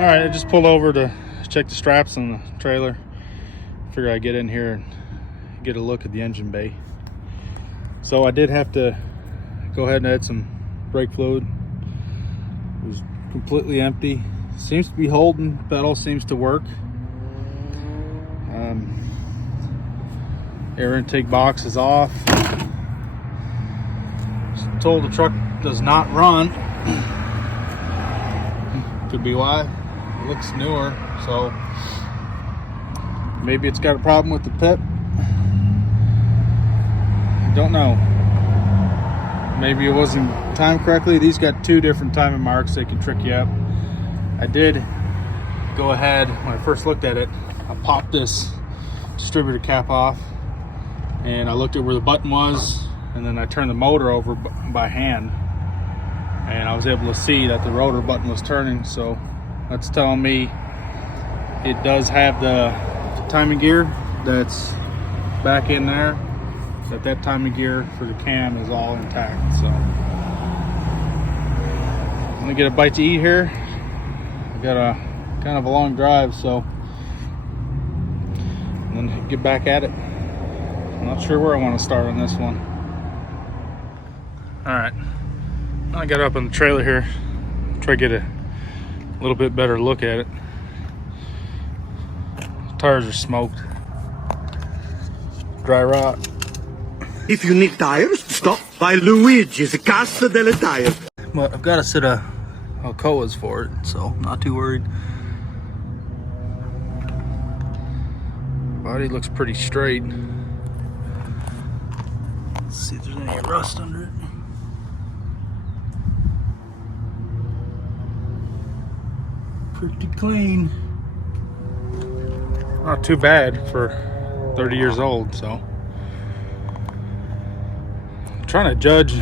Alright, I just pulled over to check the straps on the trailer. Figure I'd get in here and get a look at the engine bay. So I did have to go ahead and add some brake fluid. It was completely empty. Seems to be holding, pedal seems to work. Air intake box is off. Just told the truck does not run. Could be why. It looks newer, so maybe it's got a problem with the pit. I don't know. Maybe it wasn't timed correctly. These got two different timing marks. They can trick you up. I did go ahead, when I first looked at it, I popped this distributor cap off and I looked at where the button was, and then I turned the motor over by hand and I was able to see that the rotor button was turning. So that's telling me it does have the timing gear that's back in there, that timing gear for the cam is all intact. So I'm gonna get a bite to eat here. I got a kind of a long drive, so and then get back at it. I'm not sure where I want to start on this one. All right, I got up on the trailer here, try to get a little bit better look at it. Tires are smoked, dry rot. If you need tires, stop by Luigi's Casa delle Tire. But I've got a set of Alcoas for it, so not too worried. Body looks pretty straight. Let's see if there's any rust under it. Pretty clean. Not too bad for 30 years old, so. I'm trying to judge,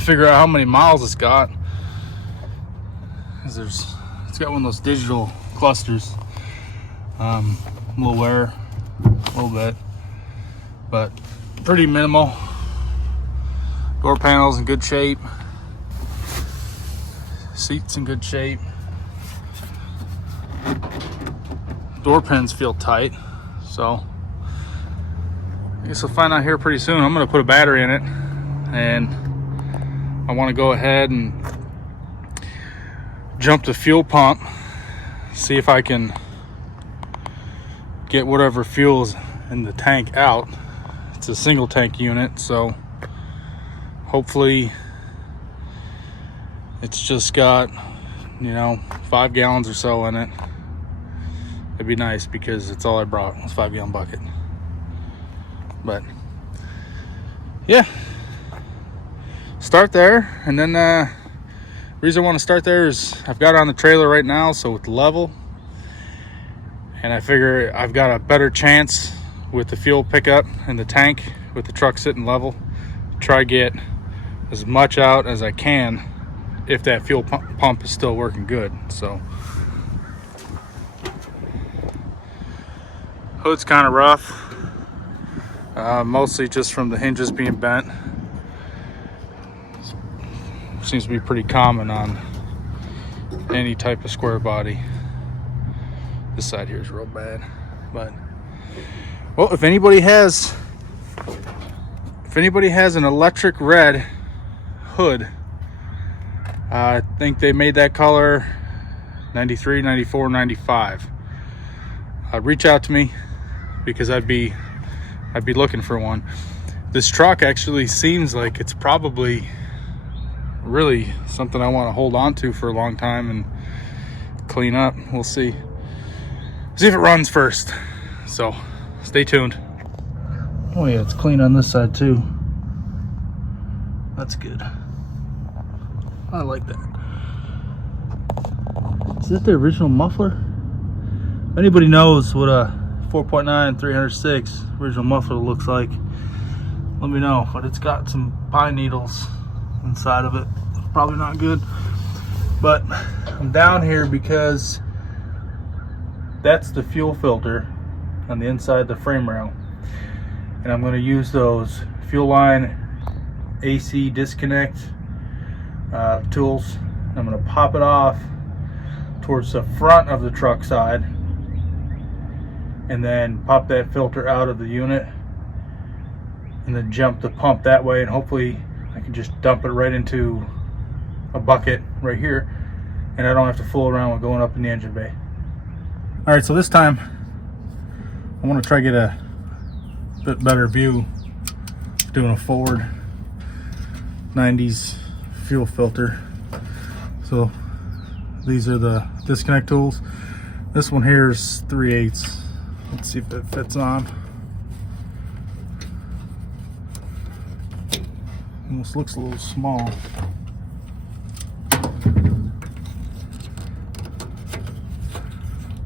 figure out how many miles it's got. Because it's got one of those digital clusters. A little wear, a little bit, but pretty minimal. Door panels in good shape. Seats in good shape. Door pins feel tight, so I guess I'll find out here pretty soon. I'm gonna put a battery in it, and I want to go ahead and jump the fuel pump, see if I can get whatever fuel's in the tank out. It's a single tank unit, so hopefully it's just got, 5 gallons or so in it. It'd be nice because it's all I brought was 5-gallon bucket. But yeah, start there, and then the reason I want to start there is I've got it on the trailer right now, so it's level, and I figure I've got a better chance with the fuel pickup in the tank with the truck sitting level. Try get as much out as I can if that fuel pump is still working good. So hood's kind of rough, mostly just from the hinges being bent. Seems to be pretty common on any type of square body. This side here is real bad, but well, if anybody has an electric red hood, I think they made that color 93, 94, 95. Reach out to me because I'd be looking for one. This truck actually seems like it's probably really something I want to hold on to for a long time and clean up. We'll see if it runs first, so stay tuned. Oh yeah, it's clean on this side too. That's good. I like that. Is that the original muffler? If anybody knows what a 4.9 306 original muffler looks like, let me know. But it's got some pine needles inside of it. Probably not good. But I'm down here because that's the fuel filter on the inside of the frame rail, and I'm going to use those fuel line AC disconnect tools. I'm going to pop it off towards the front of the truck side, and then pop that filter out of the unit, and then jump the pump that way, and hopefully I can just dump it right into a bucket right here, and I don't have to fool around with going up in the engine bay. All right, so this time I want to try to get a bit better view doing a forward 90s fuel filter. So these are the disconnect tools. This one here is 3/8. Let's see if it fits on. Almost looks a little small.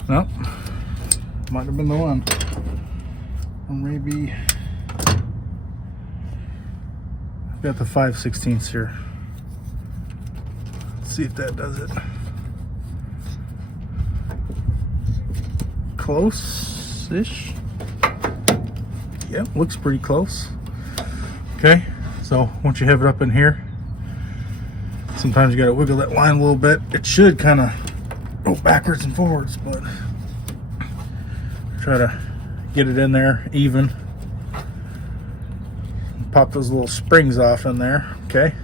Nope, might have been the one. Or maybe I've got the 5/16 here. Let's see if that does it. Close-ish. Yep, looks pretty close. Okay, so once you have it up in here, sometimes you gotta wiggle that line a little bit. It should kind of go backwards and forwards, but try to get it in there even. Pop those little springs off in there. Okay,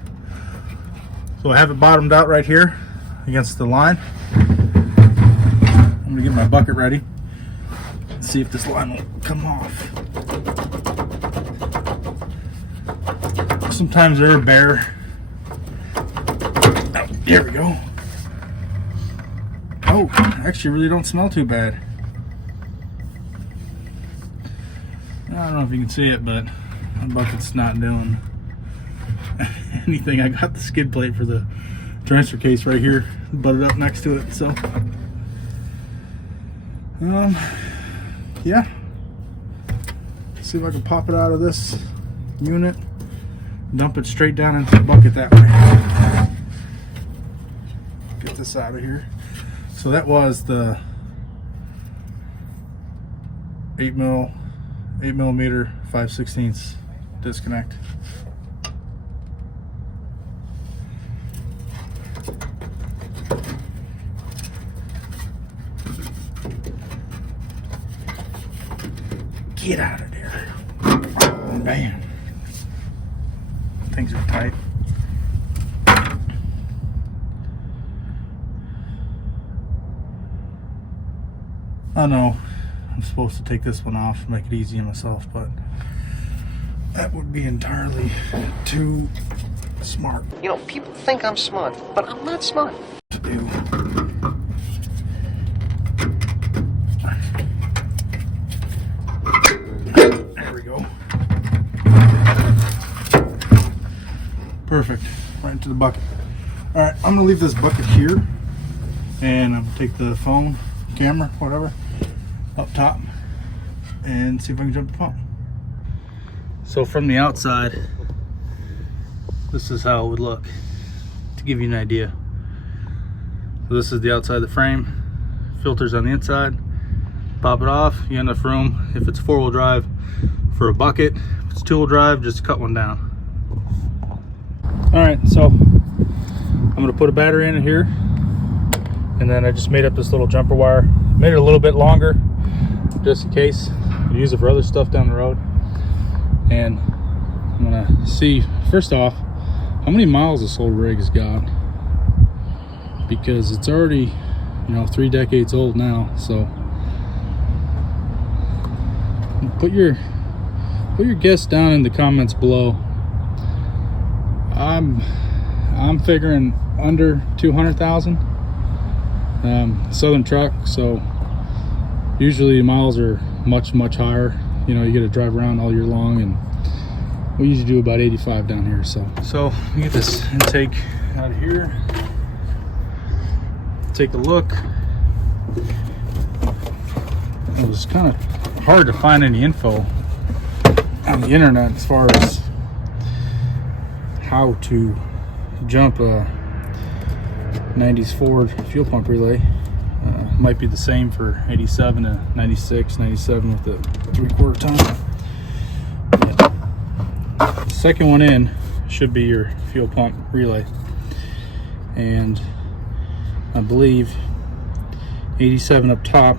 so I have it bottomed out right here against the line. I'm gonna get my bucket ready and see if this line will come off. Sometimes they're bare. Oh, here we go. Oh, actually really don't smell too bad. I don't know if you can see it, but my bucket's not doing anything. I got the skid plate for the transfer case right here, butted up next to it, so yeah. See if I can pop it out of this unit, dump it straight down into the bucket that way. Get this out of here. So that was the 8mm 5/16 disconnect. Get out of there. Man, things are tight. I know I'm supposed to take this one off and make it easy on myself, but that would be entirely too smart. You know, people think I'm smart, but I'm not smart. To do. There we go. Perfect. Right into the bucket. All right, I'm gonna leave this bucket here, and I'm gonna take the phone, camera, whatever, up top and see if I can jump the pump. So from the outside, this is how it would look, to give you an idea. So this is the outside of the frame, filters on the inside. Pop it off, you have enough room if it's 4-wheel drive for a bucket. If it's 2-wheel drive, just cut one down. All right, so I'm gonna put a battery in it here, and then I just made up this little jumper wire. Made it a little bit longer, just in case you use it for other stuff down the road. And I'm gonna see, first off, how many miles this whole rig has got, because it's already, 3 decades old now. So put your guess down in the comments below. I'm figuring under 200,000. Southern truck, so usually miles are much higher. You get to drive around all year long, and we usually do about 85 down here. So let me get this intake out of here, take a look. It was kind of hard to find any info on the internet as far as how to jump a 90s Ford fuel pump relay. Might be the same for 87 to 96, 97 with the 3/4 ton. The second one in should be your fuel pump relay, and I believe 87 up top.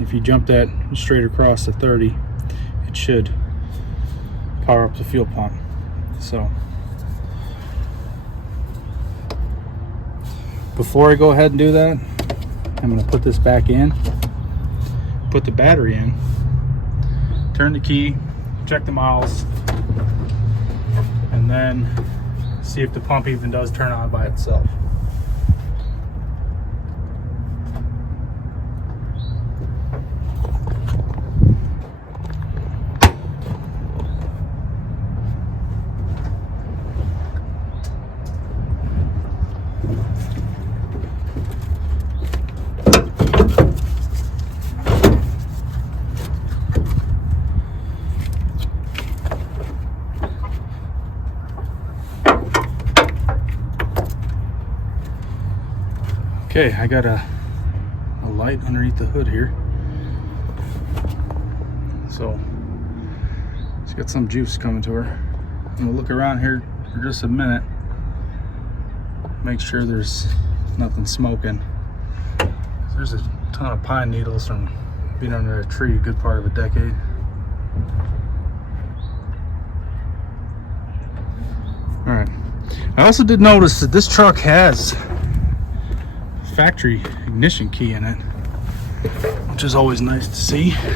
If you jump that straight across to 30, it should power up the fuel pump. So before I go ahead and do that, I'm going to put this back in, put the battery in, turn the key, check the miles, and then see if the pump even does turn on by itself. Okay, I got a light underneath the hood here. So she's got some juice coming to her. I'm gonna look around here for just a minute, make sure there's nothing smoking. There's a ton of pine needles from being under a tree a good part of a decade. All right, I also did notice that this truck has factory ignition key in it, which is always nice to see. Here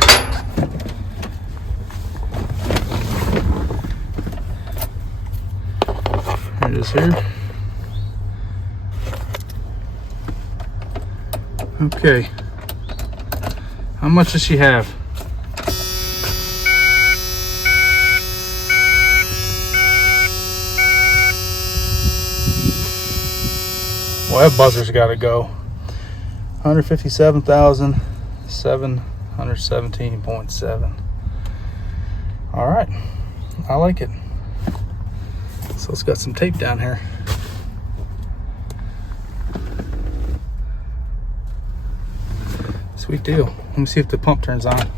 it is here. Okay. How much does she have? Well, that buzzer's got to go. 157,717.7. All right, I like it. So it's got some tape down here. Sweet deal. Let me see if the pump turns on.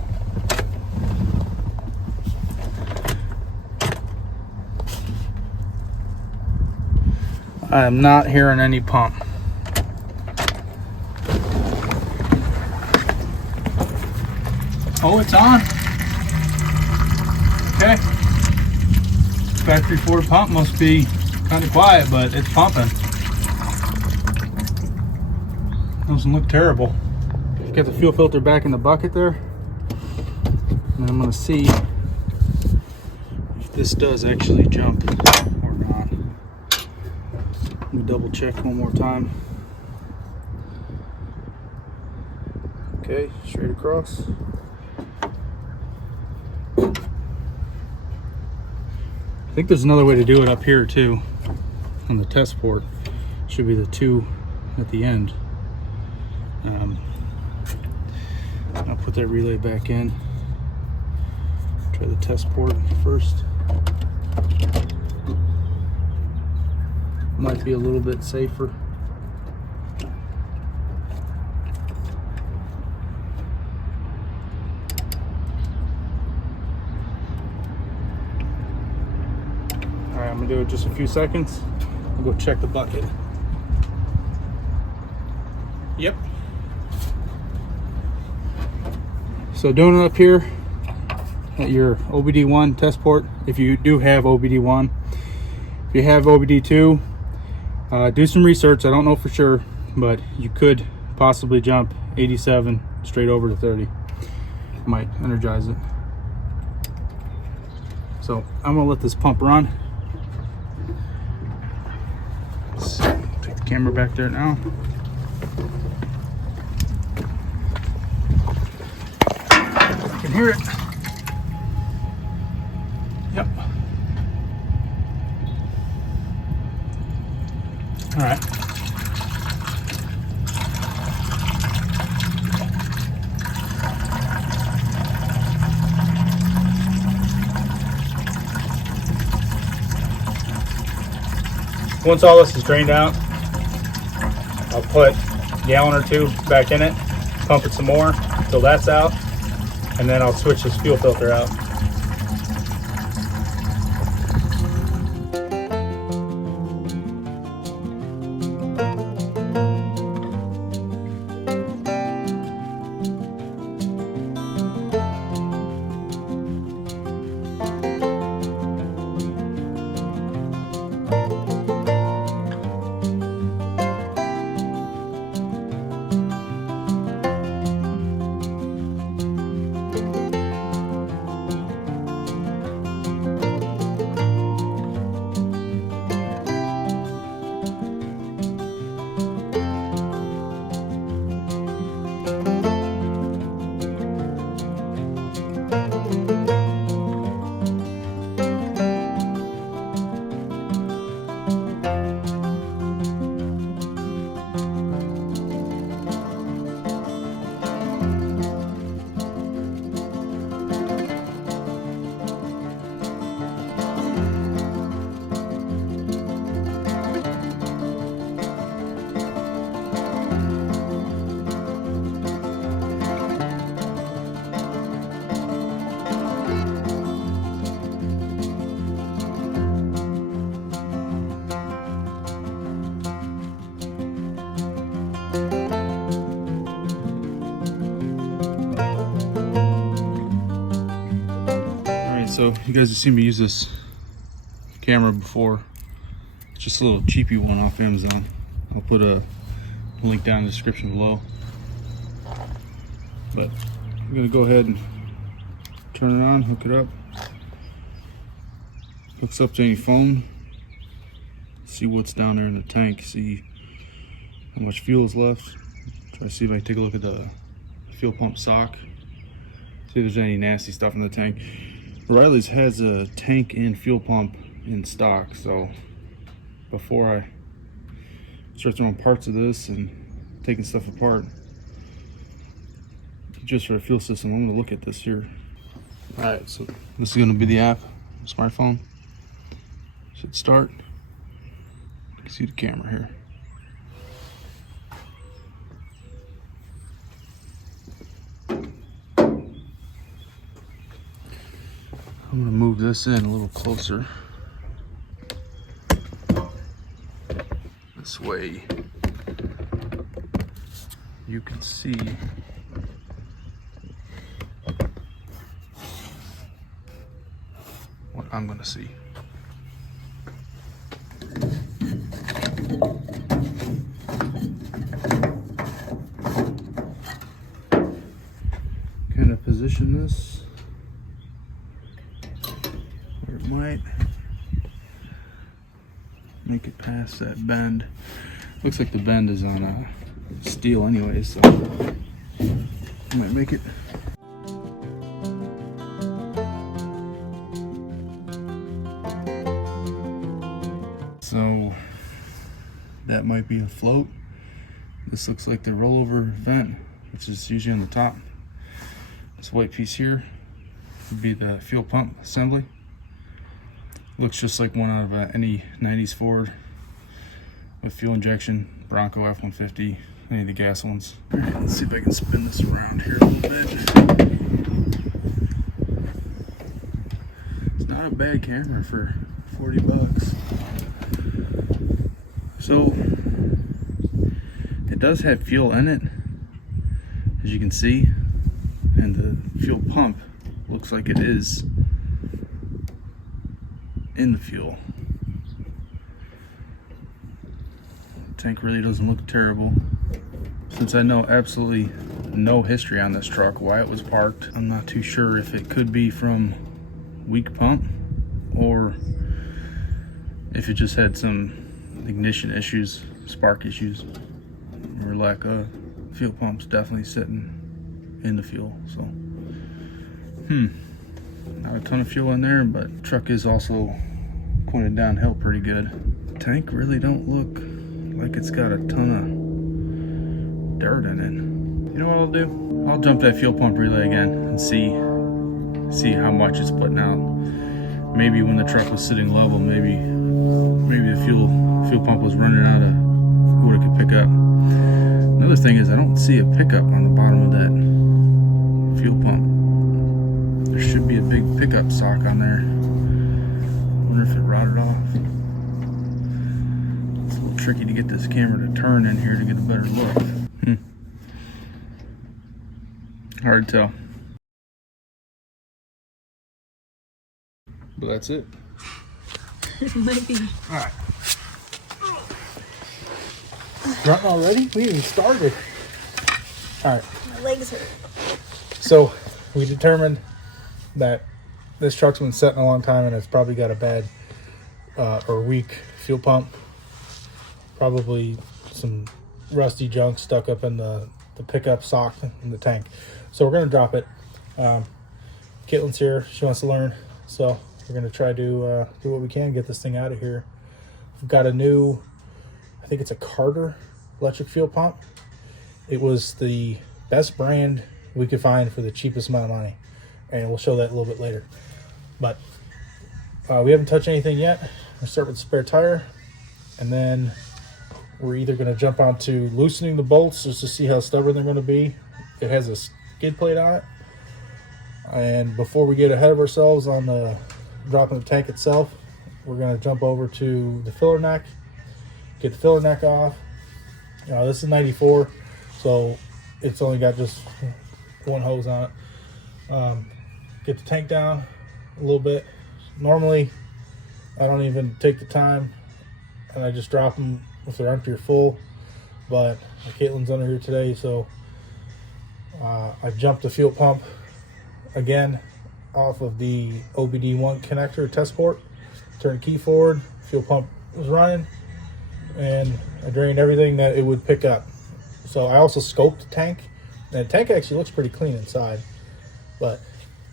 I am not hearing any pump. Oh, it's on. Okay. Factory Ford pump must be kind of quiet, but it's pumping. Doesn't look terrible. Get the fuel filter back in the bucket there. And I'm going to see if this does actually jump or not. Let me double check one more time. Okay, straight across. I think there's another way to do it up here too. On the test port, should be the 2 at the end. I'll put that relay back in. Try the test port first. Might be a little bit safer. Alright, I'm gonna do it just a few seconds. I'll go check the bucket. Yep. So doing it up here at your OBD1 test port, if you do have OBD1. If you have OBD2, do some research. I don't know for sure, but you could possibly jump 87 straight over to 30. Might energize it. So I'm gonna let this pump run. Let's take the camera back there now. I can hear it. Yep. All right. Once all this is drained out, I'll put a gallon or 2 back in it, pump it some more until that's out, and then I'll switch this fuel filter out. So you guys have seen me use this camera before. It's just a little cheapy one off Amazon. I'll put a link down in the description below. But I'm gonna go ahead and turn it on, hook it up. Hooks up to any phone. See what's down there in the tank. See how much fuel is left. Try to see if I can take a look at the fuel pump sock. See if there's any nasty stuff in the tank. Riley's has a tank and fuel pump in stock, so before I start throwing parts of this and taking stuff apart, just for a fuel system, I'm gonna look at this here. All right, so this is gonna be the app, smartphone. Should start. You can see the camera here. I'm gonna move this in a little closer. This way you can see what I'm gonna see. Kind of position this where it might make it past that bend. Looks like the bend is on steel anyway, so I might make it. So that might be a float. This looks like the rollover vent, which is usually on the top. This white piece here would be the fuel pump assembly. Looks just like one out of any 90s Ford with fuel injection, Bronco, F150, any of the gas ones. All right, let's see if I can spin this around here a little bit. It's not a bad camera for 40 bucks. So it does have fuel in it, as you can see, and the fuel pump looks like it is in the fuel. Tank really doesn't look terrible. Since I know absolutely no history on this truck, why it was parked, I'm not too sure if it could be from weak pump or if it just had some ignition issues, spark issues, or lack of fuel pumps definitely sitting in the fuel. So not a ton of fuel in there, but truck is also pointed downhill pretty good. Tank really don't look like it's got a ton of dirt in it. You know what I'll do? I'll jump that fuel pump relay again and see how much it's putting out. Maybe when the truck was sitting level, maybe the fuel pump was running out of what it could pick up. Another thing is I don't see a pickup on the bottom of that fuel pump. There should be a big pickup sock on there. Wonder if it rotted off. It's a little tricky to get this camera to turn in here to get a better look. Hard to tell. But that's it. It might be. Alright. Running already? We even started. Alright. My legs hurt. So we determined that this truck's been sitting a long time and it's probably got a bad or weak fuel pump. Probably some rusty junk stuck up in the pickup sock in the tank. So we're gonna drop it. Caitlin's here, she wants to learn. So we're gonna try to do what we can, get this thing out of here. We've got a new, I think it's a Carter electric fuel pump. It was the best brand we could find for the cheapest amount of money, and we'll show that a little bit later. But we haven't touched anything yet. We'll start with the spare tire, and then we're either going to jump onto loosening the bolts just to see how stubborn they're going to be. It has a skid plate on it, and before we get ahead of ourselves on the dropping the tank itself, we're going to jump over to the filler neck, get the filler neck off. This is 94, so it's only got just one hose on it. Get the tank down, a little bit. Normally, I don't even take the time, and I just drop them if they're empty or full. But Caitlin's under here today, so I jumped the fuel pump again off of the OBD1 connector test port. Turned the key forward, fuel pump was running, and I drained everything that it would pick up. So I also scoped the tank, and the tank actually looks pretty clean inside. But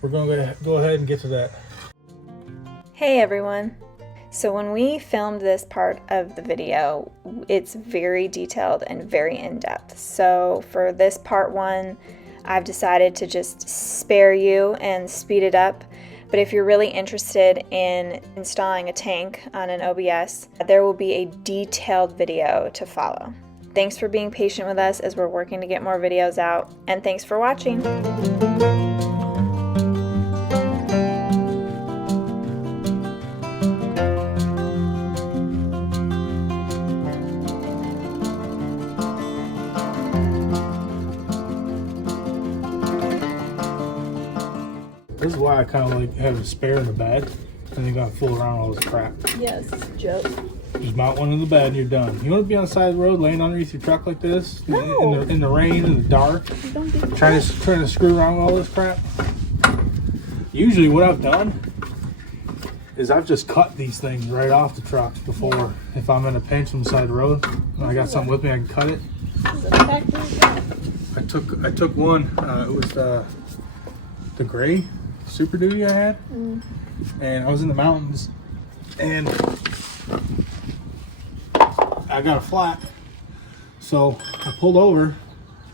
we're going to go ahead and get to that. Hey everyone! So when we filmed this part of the video, it's very detailed and very in-depth. So for this part 1, I've decided to just spare you and speed it up. But if you're really interested in installing a tank on an OBS, there will be a detailed video to follow. Thanks for being patient with us as we're working to get more videos out, and thanks for watching! This is why I kind of like have a spare in the bed, and then got to fool around with all this crap. Yes, joke. Just mount one in the bed and you're done. You want to be on the side of the road laying underneath your truck like this? No. In the rain, in the dark? Don't be Trying to screw around with all this crap? Usually what I've done is I've just cut these things right off the truck before. If I'm in a pinch on the side of the road and I got something with me, I can cut it. I took one, it was the gray Super Duty I had, and I was in the mountains, and I got a flat, so I pulled over,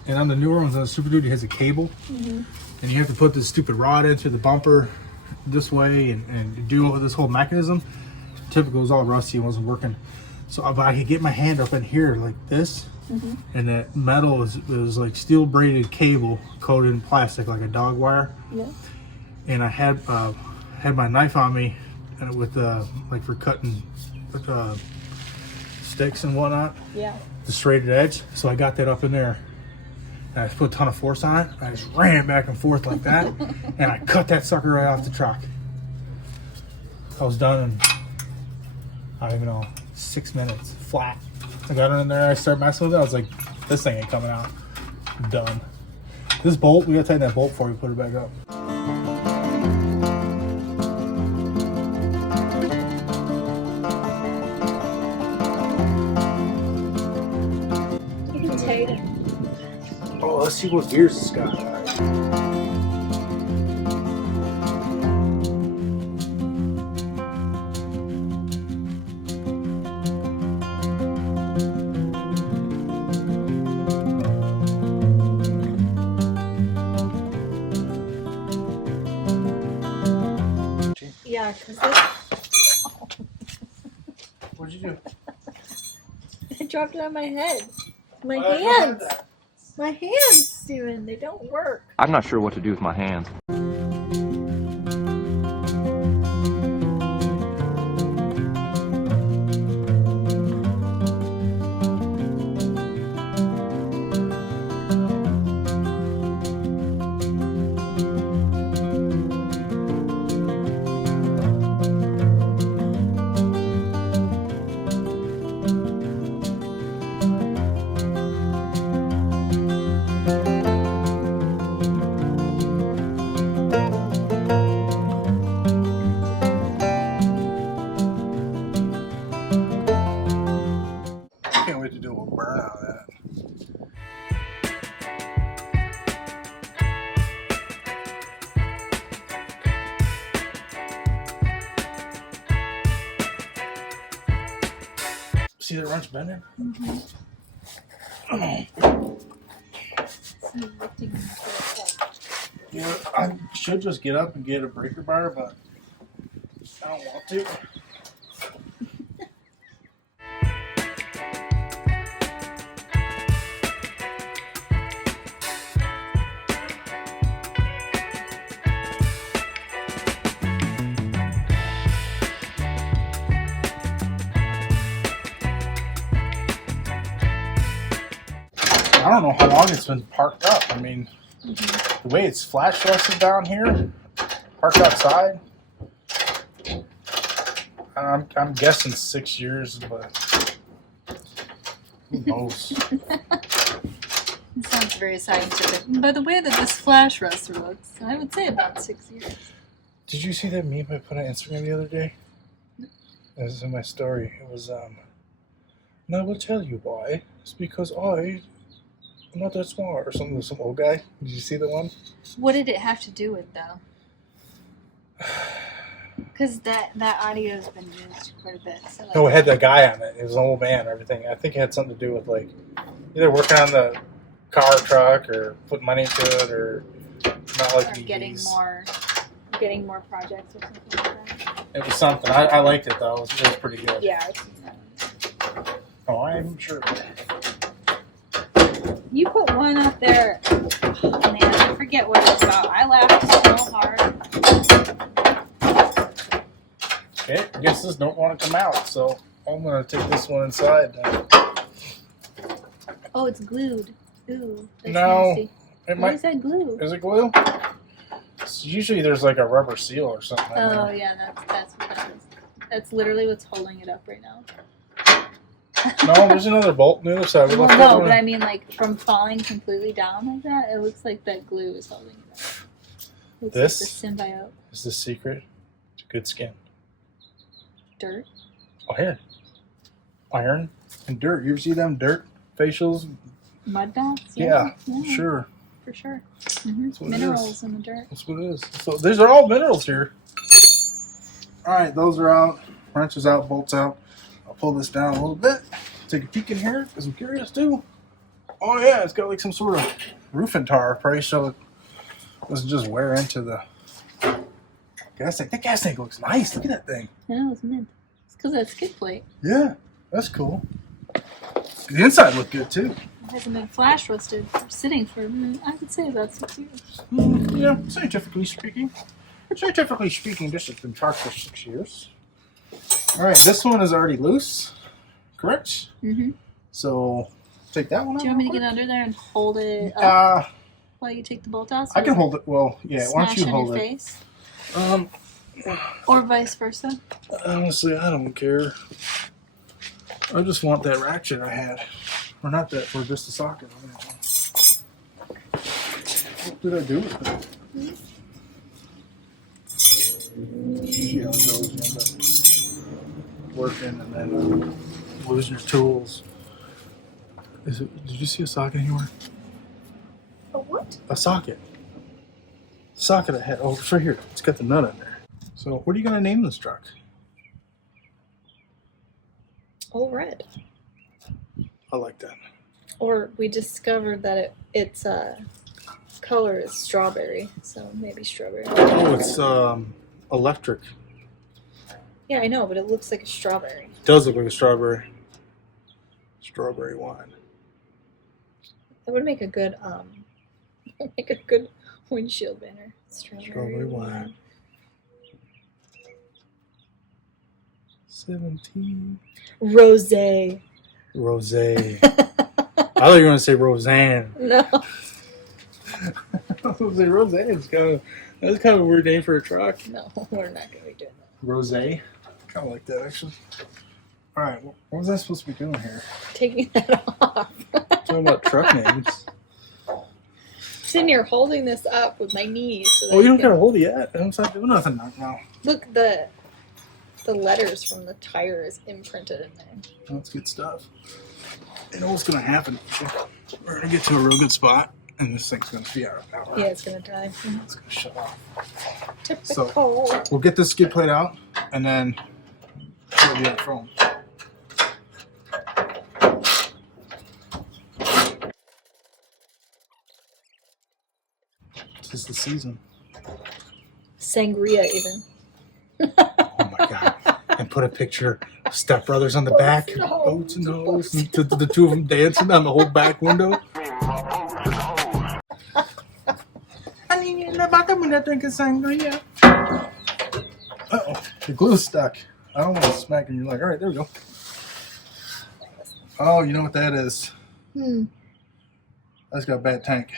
and on the newer ones on the Super Duty has a cable, and you have to put this stupid rod into the bumper this way and do this whole mechanism. Typical, it was all rusty and wasn't working, so I could get my hand up in here like this, and that metal was like steel braided cable coated in plastic like a dog wire. Yeah. And I had my knife on me, and with like for cutting sticks and whatnot. Yeah. The straighted edge. So I got that up in there, and I put a ton of force on it. I just ran it back and forth like that, and I cut that sucker right off the truck. I was done in, I don't even know, 6 minutes flat. I got it in there. I started messing with it. I was like, this thing ain't coming out. I'm done. This bolt, we gotta tighten that bolt before we put it back up. Oh, let's see what gears it's got. Yeah, because this... What'd you do? I dropped it on my head. My hands! My hands, Steven, they don't work. I'm not sure what to do with my hands. Can't wait to do a little burn out of that. See the wrench bending? You know, I should just get up and get a breaker bar, but I don't want to. I don't know how long it's been parked up. I mean, the way it's flash rusted down here, parked outside, I'm guessing 6 years, but who knows? It sounds very scientific. By the way that this flash roaster looks, I would say about 6 years. Did you see that meme I put on Instagram the other day? It was in my story. It was, and I will tell you why. It's because I'm not that smart, or something with some old guy. Did you see the one? What did it have to do with, though? Because that audio has been used quite a bit. So like, No, it had that guy on it. It was an old man and everything. I think it had something to do with, like, either working on the car, truck, or putting money into it, or not like or EVs. getting more projects or something like that. It was something. I liked it, though. It was pretty good. Yeah, I've seen that. Oh, I'm sure. You put one up there. Oh, man, I forget what it's about. I laughed so hard. Okay, I guess this don't want to come out, so I'm going to take this one inside now. Oh, it's glued. Ooh, that's No, nasty. it Why might. is that glue? Is it glue? Usually there's like a rubber seal or something. in Oh, there. yeah, that's what that is. That's literally what's holding it up right now. No, there's another bolt on the other side. We Well, left no, that one but in. I mean, like, from falling completely down like that, it looks like that glue is holding it up. Looks This? like the symbiote. Is the secret to good skin? Dirt? Iron and dirt. You ever see them dirt facials? Mud baths? Yeah, sure. For sure. Mm-hmm. That's what it Minerals is. in the dirt. That's what it is. So these are all minerals here. All right, those are out. Wrenches out, bolts out. I'll pull this down a little bit. Take a peek in here because I'm curious too. Oh yeah, it's got like some sort of roofing tar, probably so it doesn't just wear into the gas tank. That gas tank looks nice. Look at that thing. I know, it's mint. It's because of that skid plate. Yeah, that's cool. The inside looked good too. It hasn't been flash roasted or sitting for, I would say, about 6 years. Yeah, scientifically speaking, this has been charged for 6 years. All right, this one is already loose, correct? Mm-hmm. So take that one out. Do you want me to get under there and hold it up while you take the bolt out? So I can hold it. Well, yeah. Why don't you smash hold on your it? face? Um, Or vice versa? honestly, I don't care. I just want that ratchet I had, or not that, or just the socket on that one. What did I do with it? Usually how it goes, you end up working and then losing your tools. Did you see a socket anywhere? A what? A socket. Socket I had. Oh, it's right here. It's got the nut in there. So, what are you gonna name this truck? All red. I like that. Or we discovered that its color is strawberry, so maybe strawberry. Oh, it's electric. Yeah, I know, but it looks like a strawberry. It does look like a strawberry. Strawberry wine. That would make a good windshield banner. Strawberry wine. 17. Rosé. Rosé. I thought you were going to say Roseanne. No. I was going to say Roseanne. That's kind of a weird name for a truck. No, we're not going to be doing that. Rosé. Kind of like that, actually. All right, what was I supposed to be doing here? Taking that off. Talking about truck names. Sitting here holding this up with my knees. So that Oh, you don't can- gotta hold it yet. I'm not doing nothing now. Look, the letters from the tire is imprinted in there. That's good stuff. You know what's gonna happen? We're gonna get to a real good spot, and this thing's gonna be out of power. Yeah, it's going to die. It's gonna shut off. Typical. We'll get this skid plate out, and then we'll do that phone. This is the season. Sangria, even. Oh my god. And put a picture of Step Brothers on the back. Boats and hoes. And the two of them dancing on the whole back window. I need in the back of me that drinking sangria. Uh-oh. The glue's stuck. I don't want to smack and you're like, alright, there we go. Oh, you know what that is? That's got a bad tank.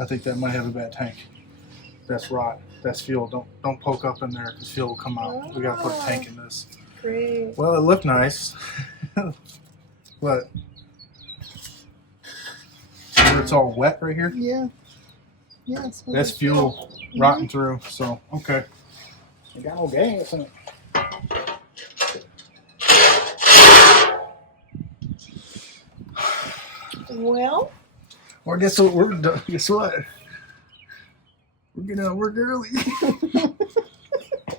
I think that might have a bad tank. That's rot. That's fuel. Don't poke up in there because fuel will come out. We gotta put a tank in this. Great. Well, it looked nice, but see where it's all wet right here? Yeah. Yeah. That's fuel rotting through. So okay. I got no gas in it. Well, Guess what? Guess what? We're getting out of work early.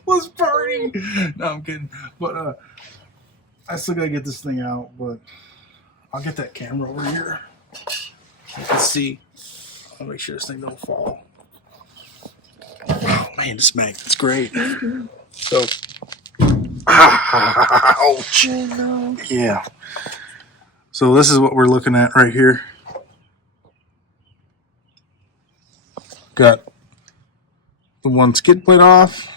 Let's party. No, I'm kidding. But I still gotta get this thing out. But I'll get that camera over here. You can see. I'll make sure this thing don't fall. Oh man, this magnet's great. So, ouch. Yeah. So this is what we're looking at right here. Got the one skid plate off.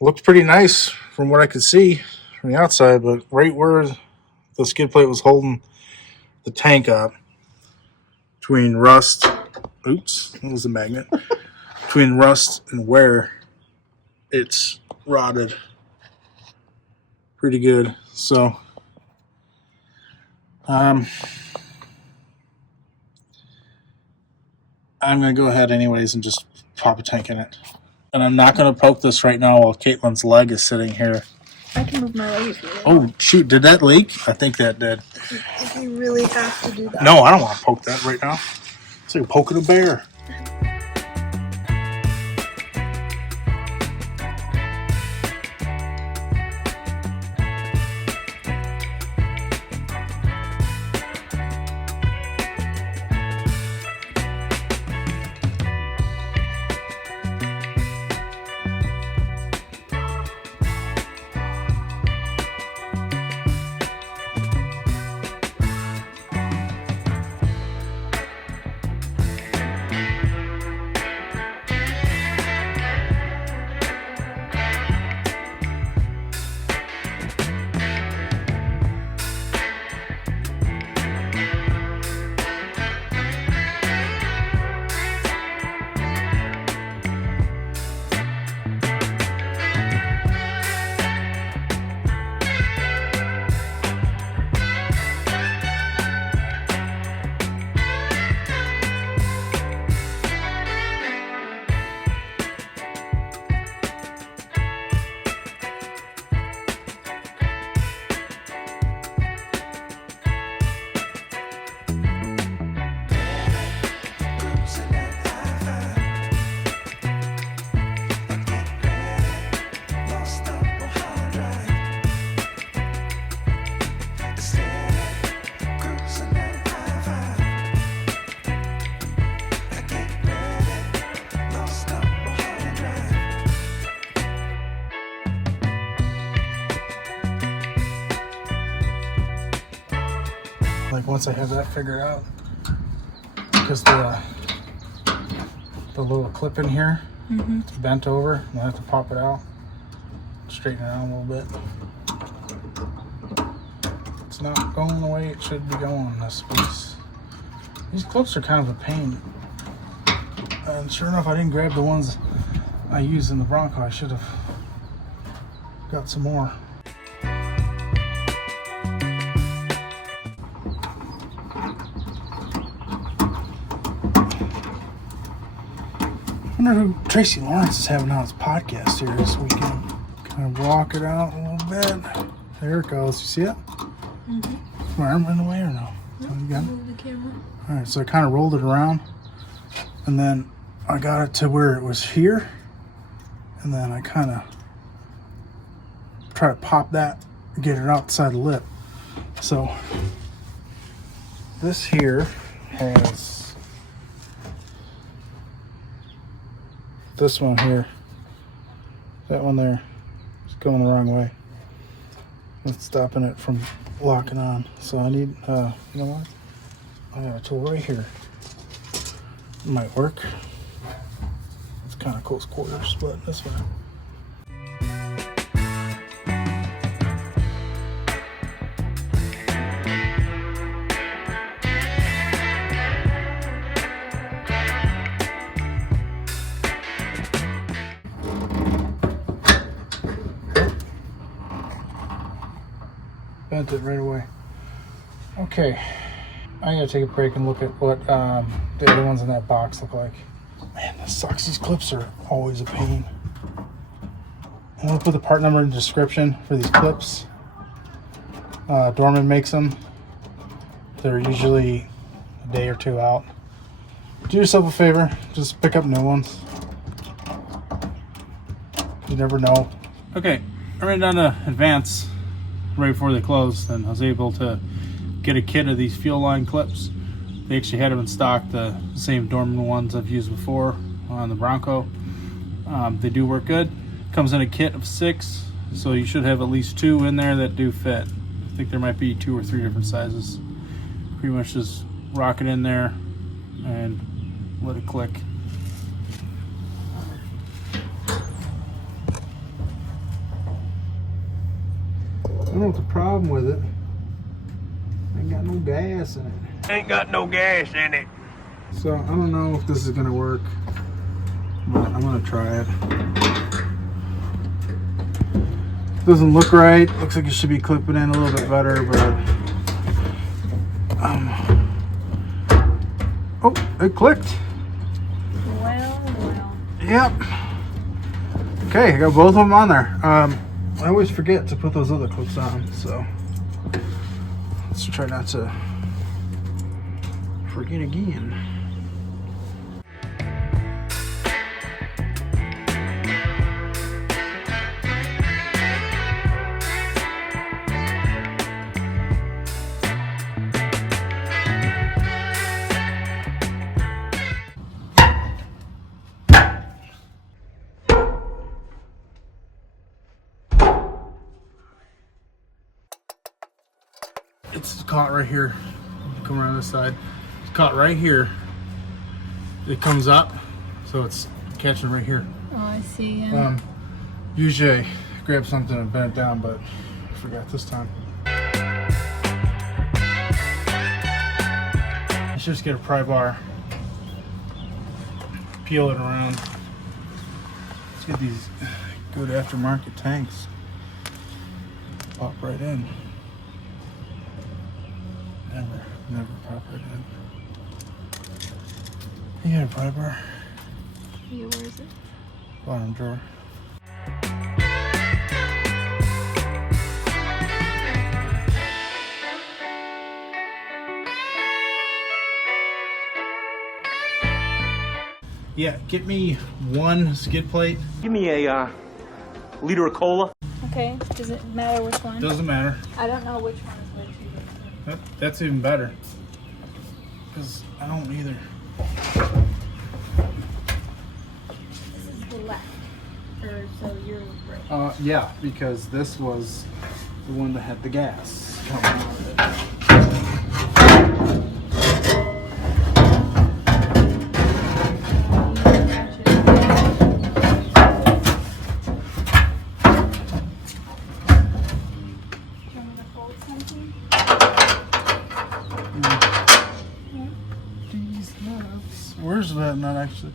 Looks pretty nice from what I could see from the outside, but right where the skid plate was holding the tank up, between rust, oops, that was the magnet, between rust and wear, it's rotted pretty good. So, I'm going to go ahead anyways and just pop a tank in it. And I'm not going to poke this right now while Caitlin's leg is sitting here. I can move my leg if you want. Oh, shoot. Did that leak? I think that did. If you really have to do that. No, I don't want to poke that right now. It's like poking a bear. Like once I have that figured out, because the little clip in here, it's bent over, and I have to pop it out, straighten it out a little bit. It's not going the way it should be going on this piece. These clips are kind of a pain. And sure enough, I didn't grab the ones I used in the Bronco. I should have got some more. I wonder who Tracy Lawrence is having on his podcast here this weekend. Kind of walk it out a little bit. There it goes. You see it? My arm in the way or no? You got it? Move the camera. Alright, so I kind of rolled it around. And then I got it to where it was here. And then I kind of try to pop that and get it outside the lip. So this here has this one here, that one there, is going the wrong way. It's stopping it from locking on. So I need, you know what? I got a tool right here. It might work. It's kind of close quarters, but that's fine. bent it right away. Okay, I gotta take a break and look at what the other ones in that box look like. Man, this sucks. These clips are always a pain. I'm gonna put the part number in the description for these clips. Dorman makes them. They're usually a day or two out. Do yourself a favor, just pick up new ones. You never know. Okay, I ran down to Advance right before they closed, and I was able to get a kit of these fuel line clips. They actually had them in stock, the same Dorman ones I've used before on the Bronco. They do work good. Comes in a kit of 6, so you should have at least 2 in there that do fit. I think there might be 2 or 3 different sizes. Pretty much just rock it in there and let it click. I don't know what the problem with it. Ain't got no gas in it. Ain't got no gas in it. So I don't know if this is gonna work, but I'm gonna try it. Doesn't look right. Looks like it should be clipping in a little bit better, but oh, it clicked. Well. Yep. Okay, I got both of them on there. I always forget to put those other clips on, so let's try not to forget again. It's caught right here. Come around this side. It's caught right here. It comes up, so it's catching right here. Oh, I see. Yeah. Usually I grab something and bend it down, but I forgot this time. Let's just get a pry bar, peel it around. Let's get these good aftermarket tanks. Pop right in. Never pop right in. You got a pry bar? Yeah, where is it? Bottom drawer. Yeah, get me 1 skid plate. Give me a liter of cola. Okay. Does it matter which one? Doesn't matter. I don't know which one is which. That's even better. Because I don't either. This is the left. Or so you're right. Yeah, because this was the one that had the gas coming out of it. Where's that nut actually?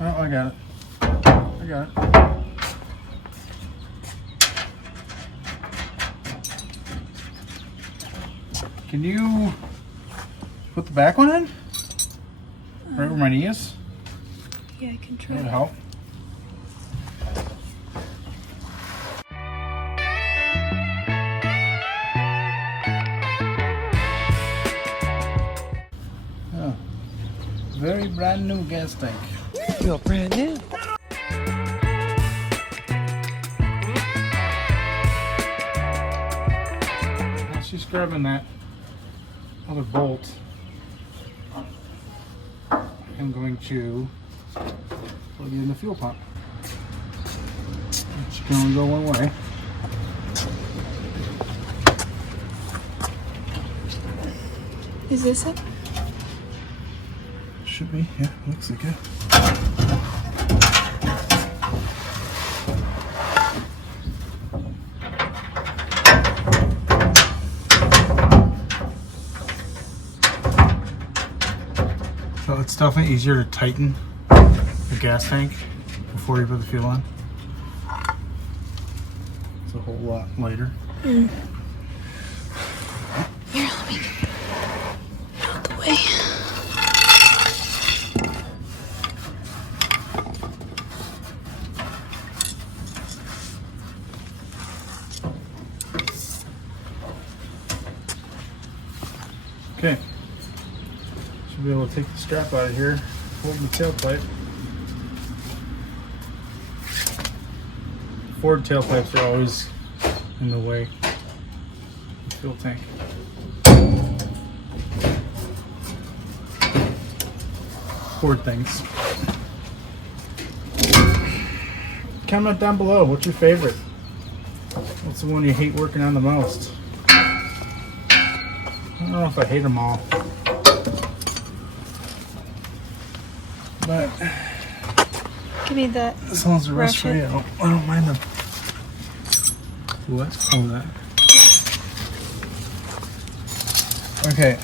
Oh, I got it. I got it. Can you put the back one in? Right where my knee is? Yeah, I can try. That would help. Oh. Very brand new gas tank. You're brand new. While she's grabbing that other bolt, I'm going to plug it in the fuel pump. She can only go one way. Is this it? Should be, yeah, looks like it. So it's definitely easier to tighten the gas tank before you put the fuel on. It's a whole lot lighter. Okay. Should be able to take the strap out of here, hold the tailpipe. Ford tailpipes are always in the way. The fuel tank. Ford things. Comment down below, what's your favorite? What's the one you hate working on the most? I don't know if I hate them all. But Give me that. as long as the rest for you, I don't mind them. What? Oh, that. Okay,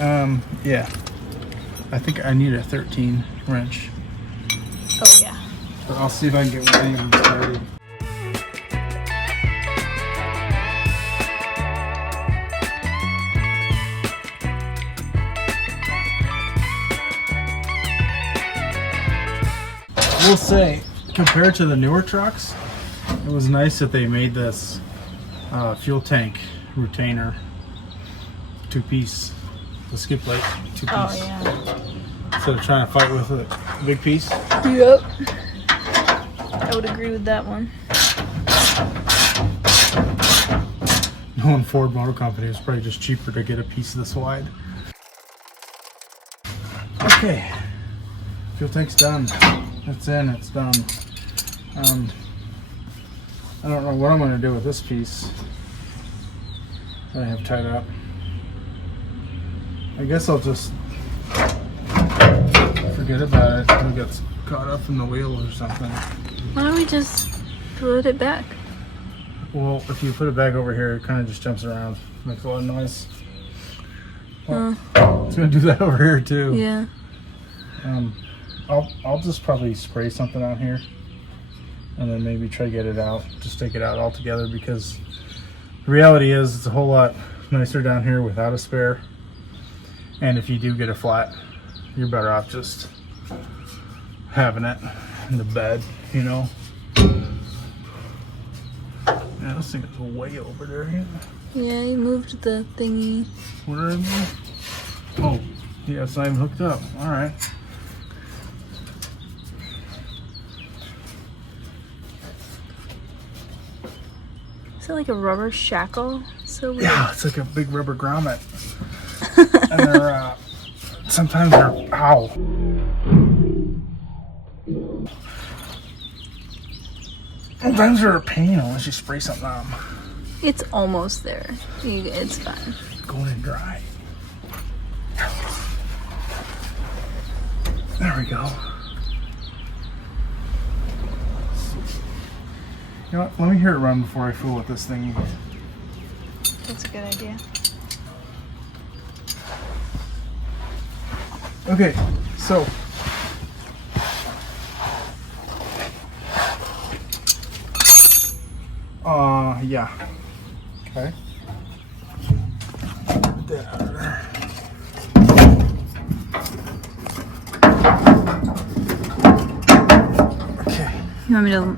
yeah. I think I need a 13 wrench. Oh yeah. But I'll see if I can get one of these started. I will say, compared to the newer trucks, it was nice that they made this fuel tank retainer two-piece, the skip plate two-piece. Oh yeah. Instead of trying to fight with a big piece. Yep. I would agree with that one. Knowing Ford Motor Company, it's probably just cheaper to get a piece this wide. Okay, fuel tank's done. It's in, it's done. I don't know what I'm going to do with this piece that I have tied up. I guess I'll just forget about it until it gets caught up in the wheel or something. Why don't we just put it back? Well, if you put it back over here, it kind of just jumps around. Makes a lot of noise. Well, it's going to do that over here too. Yeah. I'll just probably spray something on here and then maybe try to get it out. Just take it out altogether, because the reality is it's a whole lot nicer down here without a spare. And if you do get a flat, you're better off just having it in the bed, you know. Yeah, this thing is way over there. Yeah, you moved the thingy. Where is it? Oh, yeah, it's not even hooked up. All right. Is it like a rubber shackle? So weird. Yeah, it's like a big rubber grommet. And they're, sometimes they're, ow. Sometimes they're a pain unless you spray something on them. It's almost there. It's fine. Going in dry. There we go. You know what? Let me hear it run before I fool with this thing. That's a good idea. Okay, so yeah. Okay. Get that out of there. Okay. You want me to?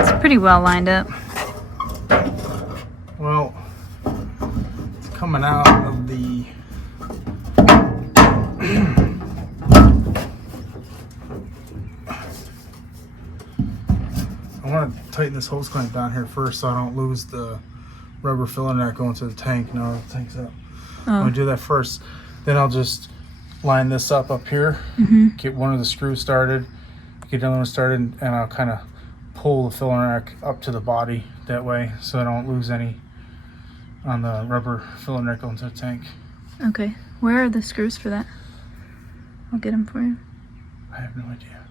It's pretty well lined up. Well, it's coming out of the I want to tighten this hose clamp down here first so I don't lose the rubber filler neck going to the tank. No, the tank's up. I'm going to do that first. Then I'll just line this up here, get one of the screws started, get the other one started, and I'll kind of pull the filler neck up to the body that way so I don't lose any on the rubber filler neck onto the tank. Okay. Where are the screws for that? I'll get them for you. I have no idea.